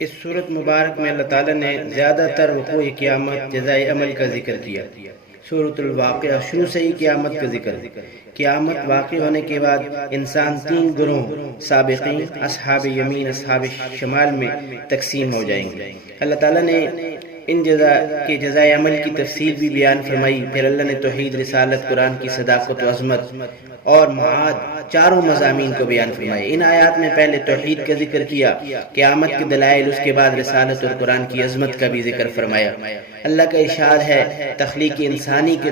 اس صورت مبارک میں اللہ تعالیٰ نے زیادہ تر وقوع قیامت، جزائے عمل کا ذکر کیا۔ سورۃ الواقعہ شروع سے ہی قیامت کا ذکر ہے۔ قیامت واقع ہونے کے بعد انسان تین گروہ، سابقین، اصحاب یمین، اصحاب شمال میں تقسیم ہو جائیں گے۔ اللہ تعالیٰ نے ان جزائے عمل کی تفصیل بھی بیان فرمائی۔ پھر اللہ نے توحید، رسالت، قرآن کی صداقت و عظمت اور معاد چاروں مضامین کو بیان فرمائے۔ ان آیات میں پہلے توحید کا ذکر کیا، قیامت کے دلائل، اس کے بعد رسالت اور قرآن کی عظمت کا بھی ذکر فرمایا۔ اللہ کا ارشاد ہے، تخلیق انسانی کے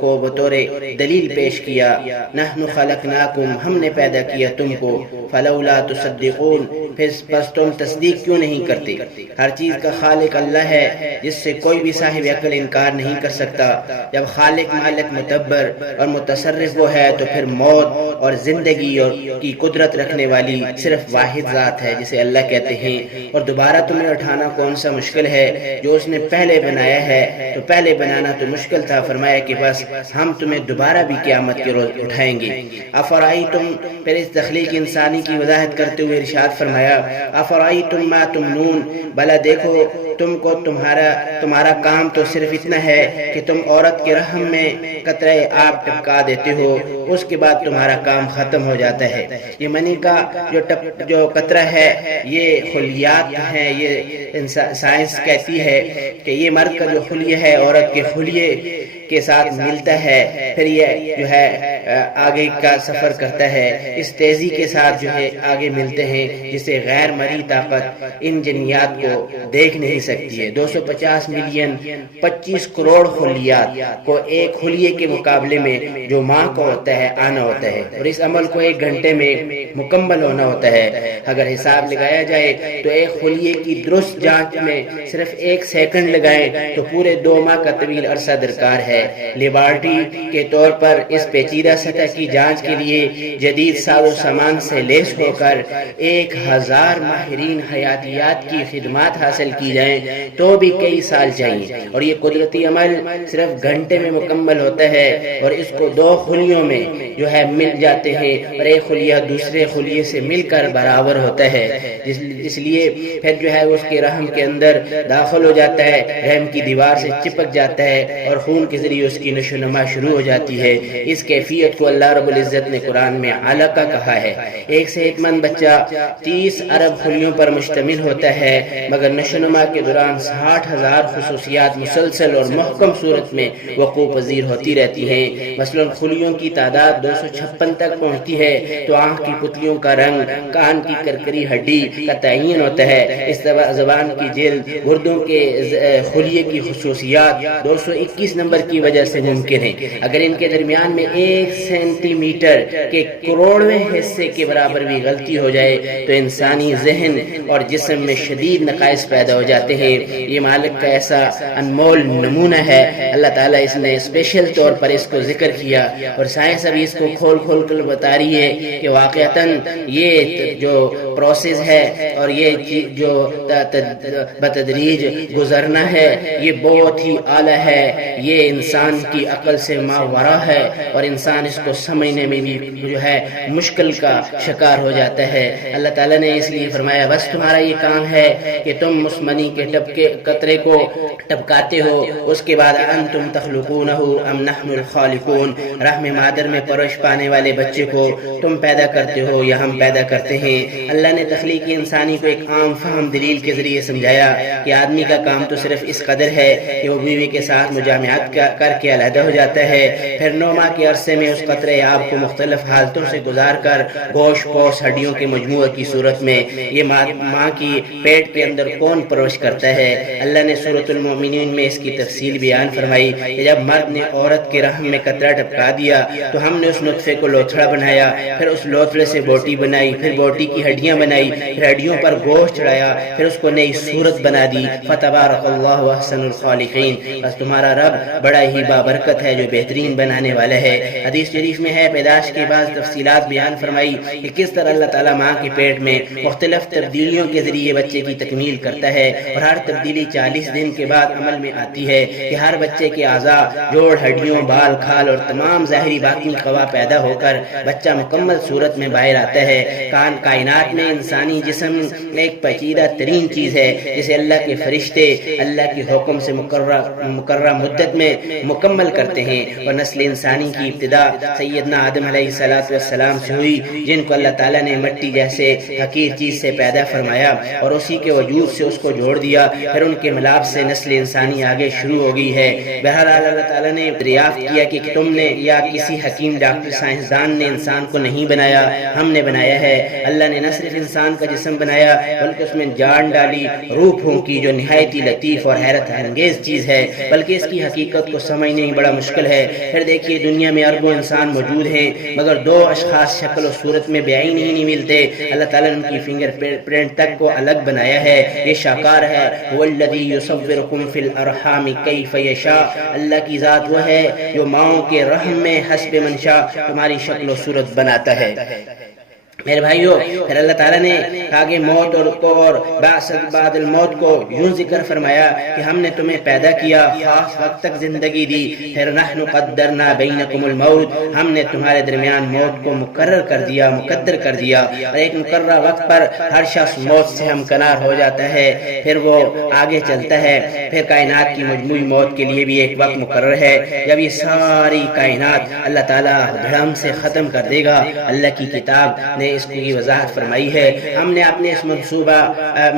کو بطور دلیل پیش کیا، نحن خلقناکم، ہم نے پیدا کیا تم کو، فلولا تصدقون، پس تم تصدیق کیوں نہیں کرتے۔ ہر چیز کا خالق اللہ ہے، جس سے کوئی بھی صاحب عقل انکار نہیں کر سکتا۔ جب خالق، مالک، مدبر اور متصرف وہ ہے، تو پھر موت اور زندگی کی قدرت رکھنے والی صرف واحد ذات ہے، جسے اللہ کہتے ہیں۔ اور دوبارہ تمہیں اٹھانا کون سا مشکل ہے، جو اس نے پہلے بنایا ہے، تو پہلے بنانا تو مشکل تھا، فرمایا کہ بس ہم تمہیں دوبارہ بھی قیامت کے روز اٹھائیں گے۔ افرائیتم، پھر اس تخلیق انسانی کی وضاحت کرتے ہوئے ارشاد فرمایا، افرائیتم ما تمنون، بھلا دیکھو تم کو تمہارا کام تو صرف اتنا ہے کہ تم عورت کے رحم میں قطرہ آب ٹپکا دیتے ہو، اس کے بعد تمہارا کام ختم ہو جاتا ہے۔ یہ منی کا جو قطرہ ہے، یہ خلیات ہیں۔ یہ سائنس کہتی ہے کہ یہ مرد کا جو خلیہ ہے عورت کے خلیے کے ساتھ ملتا ہے، پھر یہ جو ہے آگے کا سفر کرتا ہے، اس تیزی کے ساتھ جو ہے آگے ملتے ہیں، جسے غیر مرئی طاقت ان جنیات کو دیکھ نہیں سکتی ہے۔ 250 ملین 25 کروڑ خلیات کو ایک خلیے کے مقابلے میں جو ماں کو ہوتا ہے آنا ہوتا ہے، اور اس عمل کو 1 گھنٹے میں مکمل ہونا ہوتا ہے۔ اگر حساب لگایا جائے تو ایک خلیے کی درست جانچ میں صرف 1 سیکنڈ لگائیں تو پورے 2 ماہ کا طویل عرصہ درکار ہے۔ لیبارٹری کے طور پر اس پیچیدہ سطح کی جانچ کے لیے جدید ساز و سامان سے لیس ہو کر 1000 ماہرین حیاتیات کی خدمات حاصل کی جائیں تو بھی کئی سال چاہیے، اور یہ قدرتی عمل صرف گھنٹے میں مکمل ہوتا ہے، اور اس کو 2 خلیوں میں جو ہے مل جاتے ہیں، اور ایک خلیہ دوسرے خلیے سے مل کر برابر ہوتا ہے۔ اس لیے پھر جو ہے اس کے رحم کے اندر داخل ہو جاتا ہے، رحم کی دیوار سے چپک جاتا ہے، اور خون کے ذریعے اس کی نشو و نما شروع ہو جاتی ہے۔ اس کیفیت کو اللہ رب العزت نے قرآن میں علقہ کہا ہے۔ ایک صحت مند بچہ 30 ارب خلیوں پر مشتمل ہوتا ہے، مگر نشو و نما کے دوران 60,000 خصوصیات مسلسل اور محکم صورت میں وقوع پذیر ہوتی رہتی ہیں۔ مثلا خلیوں کی تعداد 256 تک پہنچتی ہے تو آنکھ کی پتلیوں کا رنگ، کان کی کرکری ہڈی کا تعین ہوتا ہے۔ اس زبان کی جلد، گردوں کے خلیے کی خصوصیات 221 نمبر کی وجہ سے ممکن ہے۔ اگر ان کے درمیان میں 1 سینٹی میٹر کے کروڑویں حصے کے برابر بھی غلطی ہو جائے تو انسانی ذہن اور جسم میں شدید نقائص پیدا ہو جاتے ہیں۔ یہ مالک کا ایسا انمول نمونہ ہے، اللہ تعالیٰ اس نے اسپیشل طور پر اس کو ذکر کیا، اور سائنس ابھی اس کو کھول کر بتا رہی ہے کہ واقعتاً یہ جو پروسیس ہے اور یہ جو بتدریج گزرنا ہے، یہ بہت ہی اعلیٰ ہے، یہ انسان کی عقل سے ماورا ہے، اور انسان اس کو سمجھنے میں بھی جو ہے مشکل کا شکار ہو جاتا ہے۔ اللہ تعالیٰ نے اس لیے فرمایا بس تمہارا یہ کام ہے کہ تم اس منی کے قطرے کو ٹپکاتے ہو، اس کے بعد انتم تخلقونہ ام نحن الخالقون، رحم مادر میں پرورش پانے والے بچے کو تم پیدا کرتے ہو یا ہم پیدا کرتے ہیں۔ اللہ نے تخلیق انسانی کو ایک عام فہم دلیل کے ذریعے سمجھایا کہ آدمی کا کام تو صرف اس قدر ہے کہ وہ بیوی کے ساتھ مجامعات کر کے علیحدہ ہو جاتا ہے، پھر 9 ماہ کے عرصے میں اس قطرے آب کو مختلف حالتوں سے گزار کر گوشت پوش ہڈیوں کے مجموعہ کی صورت میں یہ ماں کی پیٹ کے اندر کون پرورش کرتا ہے۔ اللہ نے سورۃ المؤمنین میں اس کی تفصیل بیان فرمائی کہ جب مرد نے عورت کے رحم میں قطرہ ٹپکا دیا تو ہم نے اس نطفے کو لوتھڑا بنایا، پھر اس لوتھڑے سے بوٹی بنائی، پھر بوٹی کی ہڈیاں بنائی، پھر ہڈیوں پر گوشت چڑھایا، پھر اس کو نئی صورت بنا دی۔ فتبارک اللہ احسن الخالقین، بس تمہارا رب بڑا ہی بابرکت ہے جو بہترین بنانے والا ہے۔ حدیث شریف میں ہے، پیدائش کے بعد تفصیلات بیان فرمائی کہ کس طرح اللہ تعالیٰ ماں کے پیٹ میں مختلف تبدیلیوں کے ذریعے بچے کی تکمیل کرتا ہے، اور ہر تبدیلی 40 دن کے بعد عمل میں آتی ہے کہ ہر بچے کے اعضاء، جوڑ، ہڈیوں، بال، کھال اور تمام ظاہری باطنی قوا پیدا ہو کر بچہ مکمل صورت میں باہر آتا ہے۔ کائنات میں انسانی جسم ایک پیچیدہ ترین چیز ہے جسے اللہ کے فرشتے اللہ کے حکم سے مقررہ مدت میں مکمل کرتے ہیں، اور نسل انسانی کی ابتدا سیدنا آدم علیہ السلام سے ہوئی، جن کو اللہ تعالیٰ نے مٹی جیسے حقیر چیز سے پیدا فرمایا اور اسی کے وجود سے اس کو جوڑ دیا، پھر ان کے ملاپ سے نسل انسانی آگے شروع ہو گئی ہے۔ بہرحال اللہ تعالیٰ نے دریافت کیا کہ تم نے یا کسی حکیم ڈاکٹر سائنسدان نے انسان کو نہیں بنایا، ہم نے بنایا ہے۔ اللہ نے نہ صرف انسان کا جسم بنایا بلکہ اس میں جان ڈالی، روح پھونکی، جو نہایت ہی لطیف اور حیرت انگیز چیز ہے، بلکہ اس کی حقیقت کو سمجھنا ہی بڑا مشکل ہے۔ پھر دیکھیے دنیا میں اربوں انسان موجود ہیں، مگر دو اشخاص شکل و صورت میں بعین ہی نہیں ملتے۔ اللہ تعالیٰ نے ان کی فنگر پرنٹ تک کو الگ بنایا ہے، یہ شاکار ہے۔ والذی یصورکم فی الارحام کیف یشاء، اللہ کی ذات وہ ہے جو ماؤں کے رحم میں حسب منشاء تمہاری شکل و صورت بناتا ہے۔ میرے بھائیو، پھر اللہ تعالیٰ نے کہا کہ موت اور بعد الموت کو یوں ذکر فرمایا کہ ہم نے تمہیں پیدا کیا، خاص وقت تک زندگی دی، پھر نحن قدرنا بینکم الموت، ہم نے تمہارے درمیان موت کو مقدر کر دیا، اور ایک مقررہ وقت پر ہر شخص موت سے ہمکنار ہو جاتا ہے، پھر وہ آگے چلتا ہے۔ پھر کائنات کی مجموعی موت کے لیے بھی ایک وقت مقرر ہے، جب یہ ساری کائنات اللہ تعالیٰ دھڑام سے ختم کر دے گا۔ اللہ کی کتاب نے اس کی وضاحت فرمائی ہے۔ ہم نے اپنے اس منصوبہ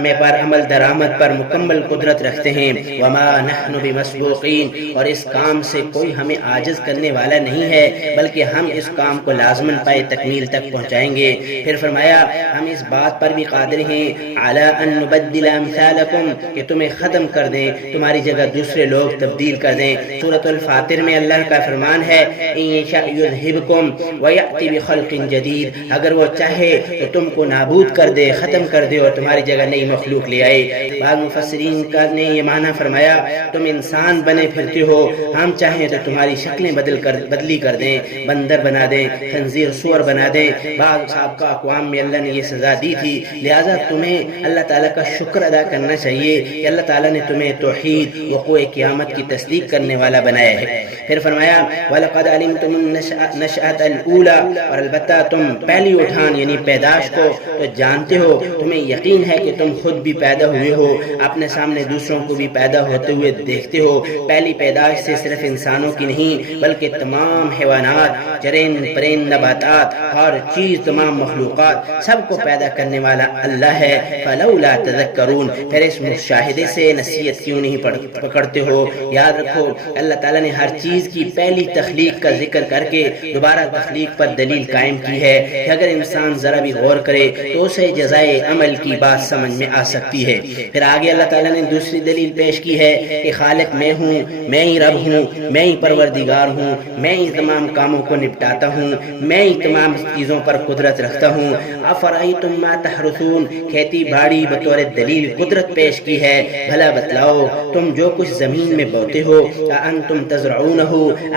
میں پر عمل درآمد پر مکمل قدرت رکھتے ہیں، وما نحن بمسبوقین، اور اس کام سے کوئی ہمیں عاجز کرنے والا نہیں ہے، بلکہ ہم اس کام کو لازماً پائے تکمیل تک پہنچائیں گے۔ پھر فرمایا ہم اس بات پر بھی قادر ہیں علی ان نبدل امثالکم، کہ تمہیں ختم کر دیں، تمہاری جگہ دوسرے لوگ تبدیل کر دیں۔ سورۃ الفاتر میں اللہ کا فرمان ہے ان یشاء یذھبکم ویأتی بخلق جدید، اگر وہ چاہے تو تم کو نابود کر دے، ختم کر دے اور تمہاری جگہ نئی مخلوق لے آئے۔ بعض مفسرین نے یہ معنی فرمایا تم انسان بنے پھرتے ہو، ہم چاہیں تو تمہاری شکلیں بدلی کر دیں، بندر بنا دیں، خنزیر سور بنا دیں۔ بعض سابقہ اقوام میں اللہ نے یہ سزا دی تھی، لہٰذا تمہیں اللہ تعالیٰ کا شکر ادا کرنا چاہیے کہ اللہ تعالیٰ نے تمہیں توحید، وقوع قیامت کی تصدیق کرنے والا بنایا ہے۔ پھر فرمایا وَلَقَدْ عَلِمْتُمُ النَّشْأَةَ الْأُولَىٰ، اور البتہ تم پہلی اٹھان یعنی پیدائش کو تو جانتے ہو، تمہیں یقین ہے کہ تم خود بھی پیدا ہوئے ہو، اپنے سامنے دوسروں کو بھی پیدا ہوتے ہوئے دیکھتے ہو۔ پہلی پیدائش سے صرف انسانوں کی نہیں بلکہ تمام حیوانات، چرند پرند، نباتات، ہر چیز، تمام مخلوقات، سب کو پیدا کرنے والا اللہ ہے۔ فلولا تذکرون، پھر اس مشاہدے سے نصیحت کیوں نہیں پکڑتے ہو؟ یاد رکھو اللہ تعالیٰ نے ہر چیز کی پہلی تخلیق کا ذکر کر کے دوبارہ تخلیق پر دلیل قائم کی ہے کہ اگر انسان ذرا بھی غور کرے تو اسے جزائے عمل کی بات سمجھ میں آ سکتی ہے۔ پھر آگے اللہ تعالیٰ نے دوسری دلیل پیش کی ہے کہ خالق میں ہوں، میں ہی رب ہوں، میں ہی پروردگار ہوں، میں ہی تمام کاموں کو نپٹاتا ہوں، میں ہی تمام چیزوں پر قدرت رکھتا ہوں۔ افرأیتم ما تحرثون، کھیتی باڑی بطور دلیل قدرت پیش کی ہے، بھلا بتلاؤ تم جو کچھ زمین میں بوتے ہو، انتم تزرعونہ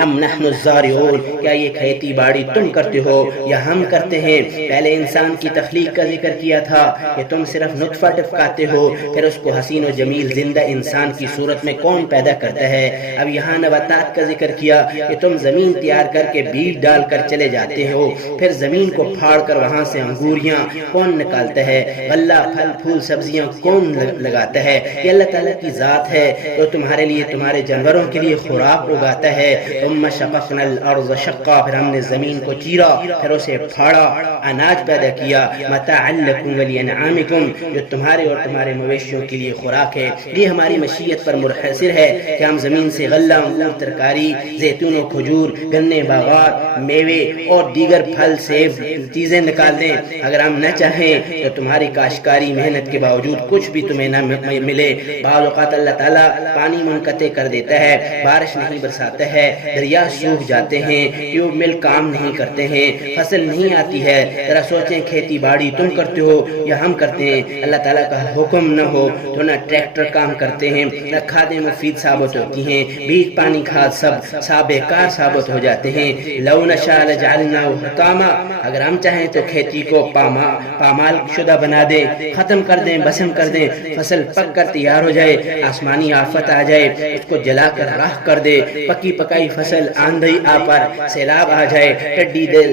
ام نحن الزارعون، کیا یہ کھیتی باڑی تم کرتے ہو یا ہم کرتے ہیں؟ پہلے انسان کی تخلیق کا ذکر کیا تھا کہ تم صرف نطفہ ٹپکاتے ہو، پھر اس کو حسین و جمیل زندہ انسان کی صورت میں کون پیدا کرتا ہے؟ اب یہاں نباتات کا ذکر کیا کہ تم زمین تیار کر کے بیج ڈال کر چلے جاتے ہو، پھر زمین کو پھاڑ کر وہاں سے انگوریاں کون نکالتا ہے؟ غلہ، پھل پھول، سبزیاں کون لگاتا ہے؟ یہ اللہ تعالیٰ کی ذات ہے جو تمہارے لیے، تمہارے جانوروں کے لیے خوراک اگاتا ہے۔ ثم شققنا الارض شقا، پھر ہم نے زمین کو چیرا، پھر اسے پھاڑا، اناج پیدا کیا، متاعا لکم ولانعامکم، جو تمہارے اور تمہارے مویشیوں کے لیے خوراک ہے۔ یہ ہماری مشیت پر منحصر ہے کہ ہم زمین سے غلہ، انگور، ترکاری، زیتون و کھجور، گنے، باغات، میوے اور دیگر پھل، سیب چیزیں نکال دیں۔ اگر ہم نہ چاہیں تو تمہاری کاشتکاری محنت کے باوجود کچھ بھی تمہیں نہ ملے۔ بعض اوقات اللہ تعالیٰ پانی منقطع کر دیتا ہے، بارش نہیں برساتا ہے، دریا سوکھ جاتے ہیں، ٹیوب ویل کام نہیں کرتے ہیں، فصل نہیں آتی ہے۔ ذرا سوچیں کھیتی باڑی تم کرتے ہو یا ہم کرتے ہیں؟ اللہ تعالیٰ کا حکم نہ ہو تو نہ ٹریکٹر کام کرتے ہیں، نہ کھادیں مفید ثابت ہوتی ہیں، بیج، پانی، کھاد سب بیکار ثابت ہو جاتے ہیں۔ لو نشاء لجعلناہ حکاما، اگر ہم چاہیں تو کھیتی کو پامال شدہ بنا دیں، ختم کر دیں، بسم کر دیں، فصل پک کر تیار ہو جائے، آسمانی آفت آ جائے اس کو جلا کر راکھ کر دے، پکی پکائی فصل آندھی آ پر، سیلاب آ جائے، ٹڈی دل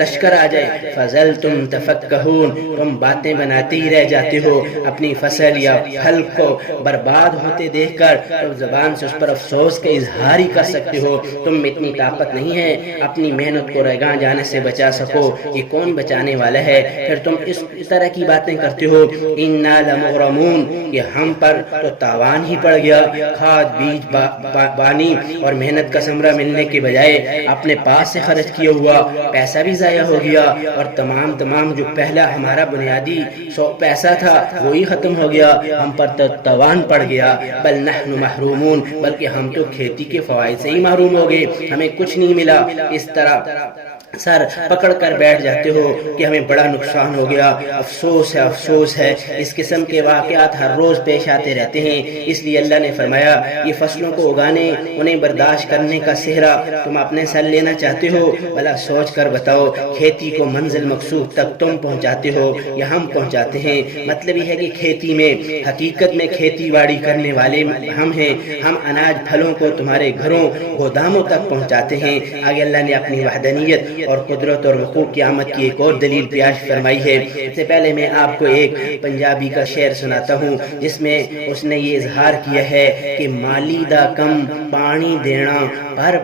لشکر آ جائے، فظلتم تفکہون، تم باتیں بناتے ہی رہ جاتے ہو، اپنی فصل یا پھل کو برباد ہوتے دیکھ کر تو زبان سے اس پر افسوس کا اظہار ہی کر سکتے ہو۔ تم میں اتنی طاقت نہیں ہے اپنی محنت کو رگاں جانے سے بچا سکو، یہ کون بچانے والا ہے؟ پھر تم اس طرح کی باتیں کرتے ہو، انا لمغرمون، کہ ہم پر تو تاوان ہی پڑ گیا، کھاد بیج بانی اور محنت کا ثمرہ ملنے کے بجائے اپنے پاس سے خرچ کیا ہوا پیسہ بھی ضائع ہو گیا، اور تمام جو پہلا ہمارا بنیادی پیسہ تھا وہی ختم ہو گیا، ہم پر تو تاوان پڑ گیا۔ بل نحن محرومون، بلکہ ہم تو کھیتی کے فوائد سے ہی محروم ہو گئے، ہمیں کچھ نہیں ملا۔ اس طرح سر پکڑ کر بیٹھ جاتے ہو کہ ہمیں بڑا نقصان ہو گیا، افسوس ہے افسوس ہے۔ اس قسم کے واقعات ہر روز پیش آتے رہتے ہیں، اس لیے اللہ نے فرمایا یہ فصلوں کو اگانے انہیں برداشت کرنے کا صحرا تم اپنے سر لینا چاہتے ہو؟ بھلا سوچ کر بتاؤ، کھیتی کو منزل مقصود تک تم پہنچاتے ہو یا ہم پہنچاتے ہیں؟ مطلب یہ ہے کہ کھیتی میں حقیقت میں کھیتی باڑی کرنے والے ہم ہیں، ہم اناج پھلوں کو تمہارے گھروں گوداموں تک پہنچاتے ہیں۔ آگے اللہ نے اپنی وحدانیت اور قدرت اور وقوع قیامت کی ایک اور دلیل پیش فرمائی ہے۔ اس سے پہلے میں آپ کو ایک پنجابی کا شعر سناتا ہوں جس میں اس نے یہ اظہار کیا ہے کہ مالی دا کم پانی دینا،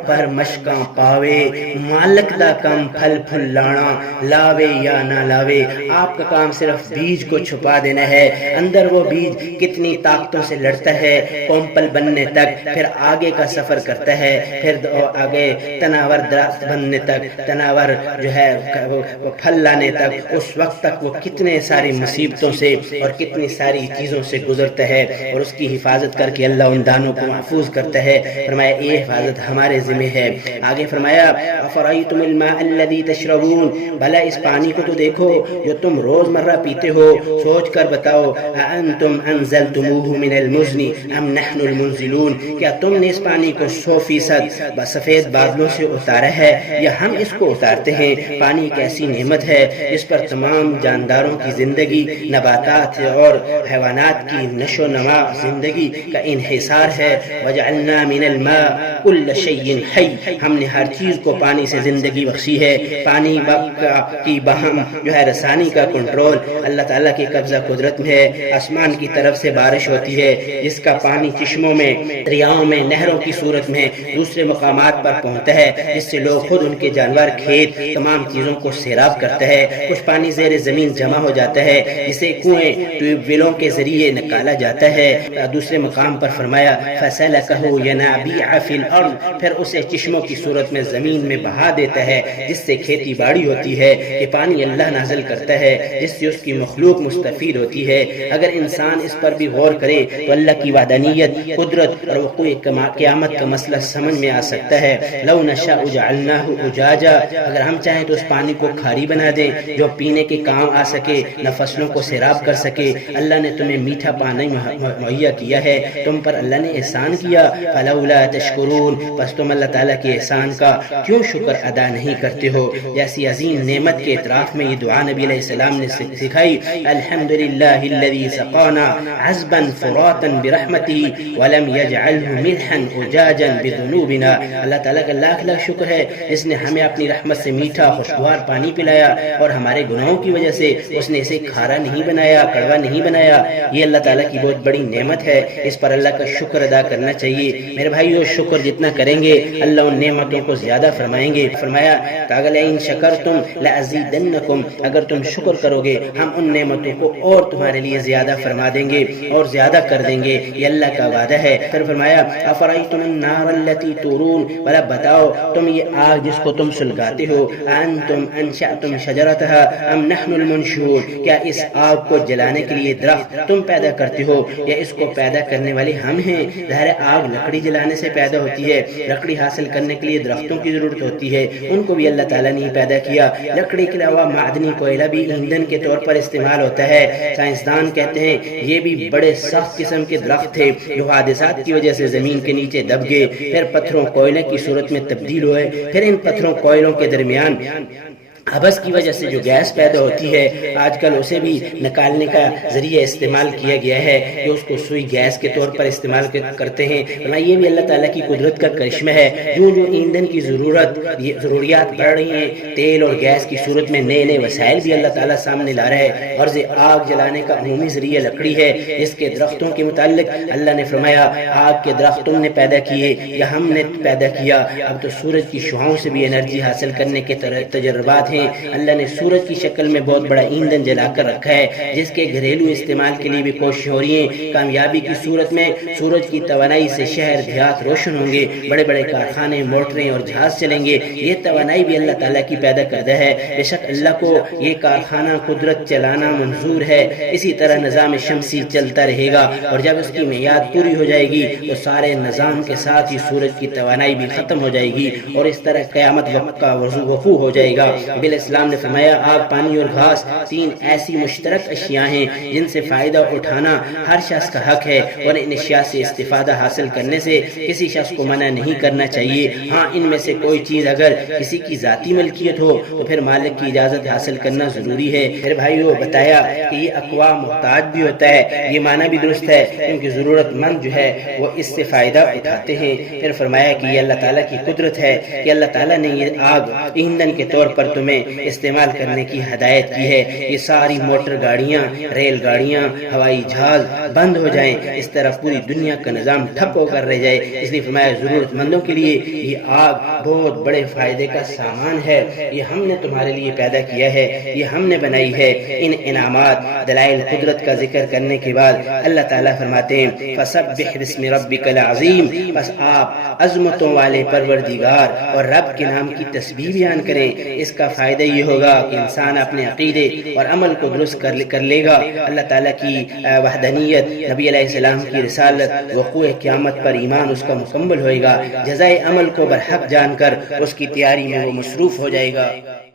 پر مشکاں پاوے، مالک دا کم پھل پھل لانا، لاوے یا نہ لاوے۔ آپ کا کام صرف بیج کو چھپا دینا ہے، اندر وہ بیج کتنی طاقتوں سے لڑتا ہے کومپل بننے تک، پھر آگے کا سفر کرتا ہے، پھر آگے تناور درخت بننے تک، تناور جو ہے پھل لانے تک، اس وقت تک وہ کتنے ساری مصیبتوں سے اور کتنی ساری چیزوں سے گزرتا ہے، اور اس کی حفاظت کر کے اللہ ان دانوں کو محفوظ کرتا ہے۔ فرمایا یہ حفاظت ہمارے ذمہ ہے۔ آگے فرمایا افرأیتم الماء الذی تشربون، بھلا اس پانی کو تو دیکھو جو تم روز مرہ پیتے ہو، سوچ کر بتاؤ، اانتم انزلتموہ من المزن ام نحن المنزلون، کیا تم نے اس پانی کو 100% سفید بادلوں سے اتارا ہے یا ہم اس کو اتارتے ہیں؟ پانی ایک ایسی نعمت ہے جس پر تمام جانداروں کی زندگی، نباتات اور حیوانات کی نشو و نما زندگی کا انحصار ہے۔ وجعلنا من الماء کل شیء حی، ہم نے ہر چیز کو پانی سے زندگی بخشی ہے۔ پانی کی بہم جو ہے رسانی کا کنٹرول اللہ تعالیٰ کی قبضہ قدرت میں ہے۔ آسمان کی طرف سے بارش ہوتی ہے جس کا پانی چشموں میں، دریاؤں میں، نہروں کی صورت میں دوسرے مقامات پر پہنچتا ہے، جس سے لوگ خود، ان کے جانور، کھیت، تمام چیزوں کو سیراب کرتا ہے۔ کچھ پانی زیر زمین جمع ہو جاتا ہے جسے کنویں، ٹیوب ویلوں کے ذریعے نکالا جاتا ہے۔ دوسرے مقام پر فرمایا فَسَلَكَهُ يَنَابِيعَ فِي الْأَرْضِ، پھر اسے چشموں کی صورت میں زمین میں بہا دیتا ہے، جس سے کھیتی باڑی ہوتی ہے۔ یہ پانی اللہ نازل کرتا ہے جس سے اس کی مخلوق مستفید ہوتی ہے۔ اگر انسان اس پر بھی غور کرے تو اللہ کی وحدانیت، قدرت اور وقوع قیامت کا مسئلہ سمجھ میں آ سکتا ہے۔ لو نشاء جعلناہ اجاجا، اگر ہم چاہیں تو اس پانی کو کھاری بنا دیں جو پینے کے کام آ سکے، نہ فصلوں کو سیراب کر سکے۔ اللہ نے تمہیں میٹھا پانی مہیا کیا ہے، تم پر اللہ نے احسان کیا، فلولا تشکرون، پس تم اللہ تعالیٰ کے احسان کا کیوں شکر ادا نہیں کرتے ہو؟ جیسی عظیم نعمت کے اعتراف میں یہ دعا نبی علیہ السلام نے سکھائی، الحمدللہ الذی سقانا عذبا فراتا برحمتہ ولم یجعلہ ملحا اجاجا بذنوبنا، اللہ تعالیٰ کا لاکھ لاکھ شکر ہے جس نے ہمیں اپنی رحمت سے میٹھا خوشگوار پانی پلایا، اور ہمارے گناہوں کی وجہ سے اس نے اسے کھارا نہیں بنایا، کڑوا نہیں بنایا۔ یہ اللہ تعالیٰ کی بہت بڑی نعمت ہے، اس پر اللہ کا شکر ادا کرنا چاہیے۔ میرے بھائیو، شکر جتنا کریں گے اللہ ان نعمتوں کو زیادہ فرمائیں گے۔ فرمایا لئن شکرتم لازیدنکم، اگر تم شکر کرو گے ہم ان نعمتوں کو اور تمہارے لیے زیادہ فرما دیں گے اور زیادہ کر دیں گے، یہ اللہ کا وعدہ ہے۔ پھر فرمایا افرأیتم النار التی تورون، بھلا بتاؤ تم یہ آگ جس کو تم سلگاتے ہو، انتم انشأتم شجرتها ام نحن المنشئون، کیا اس آگ کو جلانے کے لیے درخت تم پیدا کرتے ہو یا اس کو پیدا کرنے والے ہم ہیں؟ ظاہر آگ لکڑی جلانے سے پیدا ہوتی ہے، لکڑی حاصل کرنے کے لیے درختوں کی ضرورت ہوتی ہے، ان کو بھی اللہ تعالیٰ نے پیدا کیا۔ لکڑی کے علاوہ معدنی کوئلہ بھی ایندھن کے طور پر استعمال ہوتا ہے۔ سائنسدان کہتے ہیں یہ بھی بڑے سخت قسم کے درخت تھے جو حادثات کی وجہ سے زمین کے نیچے دب گئے، پھر پتھروں کوئلے کی صورت میں تبدیل ہوئے، پھر ان پتھروں کوئلوں کے درمیان حبس کی وجہ سے جو گیس پیدا ہوتی ہے آج کل اسے بھی نکالنے کا ذریعہ استعمال کیا گیا ہے کہ اس کو سوئی گیس کے طور پر استعمال کرتے ہیں۔ یہ بھی اللہ تعالیٰ کی قدرت کا کرشمہ ہے۔ جو ایندھن کی ضروریات بڑھ رہی ہیں، تیل اور گیس کی صورت میں نئے نئے وسائل بھی اللہ تعالیٰ سامنے لا رہا ہے۔ غرض آگ جلانے کا عمومی ذریعہ لکڑی ہے، جس کے درختوں کے متعلق اللہ نے فرمایا آگ کے درخت تم نے پیدا کیے یا ہم نے پیدا کیا۔ اب تو سورج کی شعاؤں سے بھی انرجی حاصل کرنے کے تجربات ہیں۔ اللہ نے سورج کی شکل میں بہت بڑا ایندھن جلا کر رکھا ہے، جس کے گھریلو استعمال کے لیے بھی کوشش ہو رہی ہے۔ کامیابی کی صورت میں سورج کی توانائی سے شہر دیہات روشن ہوں گے، بڑے بڑے کارخانے، موٹریں اور جہاز چلیں گے۔ یہ توانائی بھی اللہ تعالیٰ کی پیدا کردہ ہے۔ بے شک اللہ کو یہ کارخانہ قدرت چلانا منظور ہے۔ اسی طرح نظام شمسی چلتا رہے گا، اور جب اس کی میعاد پوری ہو جائے گی تو سارے نظام کے ساتھ ہی سورج کی توانائی بھی ختم ہو جائے گی، اور اس طرح قیامت وقت کا وقوع ہو جائے گا۔ اسلام نے فرمایا آگ، پانی اور گھاس تین ایسی مشترک اشیاء ہیں جن سے فائدہ اٹھانا ہر شخص کا حق ہے، اور ان اشیاء سے استفادہ حاصل کرنے سے کسی شخص کو منع نہیں کرنا چاہیے۔ ہاں، ان میں سے کوئی چیز اگر کسی کی ذاتی ملکیت ہو تو پھر مالک کی اجازت حاصل کرنا ضروری ہے۔ پھر بھائیو بتایا کہ یہ اقوام محتاج بھی ہوتا ہے، یہ معنی بھی درست ہے، کیونکہ ضرورت مند جو ہے وہ اس سے فائدہ اٹھاتے ہیں۔ پھر فرمایا کہ یہ اللہ تعالیٰ کی قدرت ہے کہ اللہ تعالیٰ نے یہ آگ ایندھن کے طور پر تمہیں استعمال کرنے کی ہدایت کی ہے۔ یہ ساری موٹر گاڑیاں، ریل گاڑیاں، ہوائی جہاز بند ہو جائیں، اس طرح پوری دنیا کا نظام ٹھپ ہو کر رہ جائے۔ اس لیے فرمایا ضرورت مندوں کے لیے یہ آگ بہت بڑے فائدے کا سامان ہے، یہ ہم نے تمہارے لیے پیدا کیا ہے، یہ ہم نے بنائی ہے۔ ان انعامات دلائل قدرت کا ذکر کرنے کے بعد اللہ تعالیٰ فرماتے ہیں فسبح بسم ربک العظیم، بس آپ عظمتوں والے پروردگار اور رب کے نام کی تسبیح بیان کریں۔ اس کا فائدہ یہ ہوگا کہ انسان اپنے عقیدے اور عمل کو درست کر لے گا، اللہ تعالیٰ کی وحدانیت، نبی علیہ السلام کی رسالت، وقوع قیامت پر ایمان اس کا مکمل ہوئے گا، جزائے عمل کو برحق جان کر اس کی تیاری میں وہ مصروف ہو جائے گا۔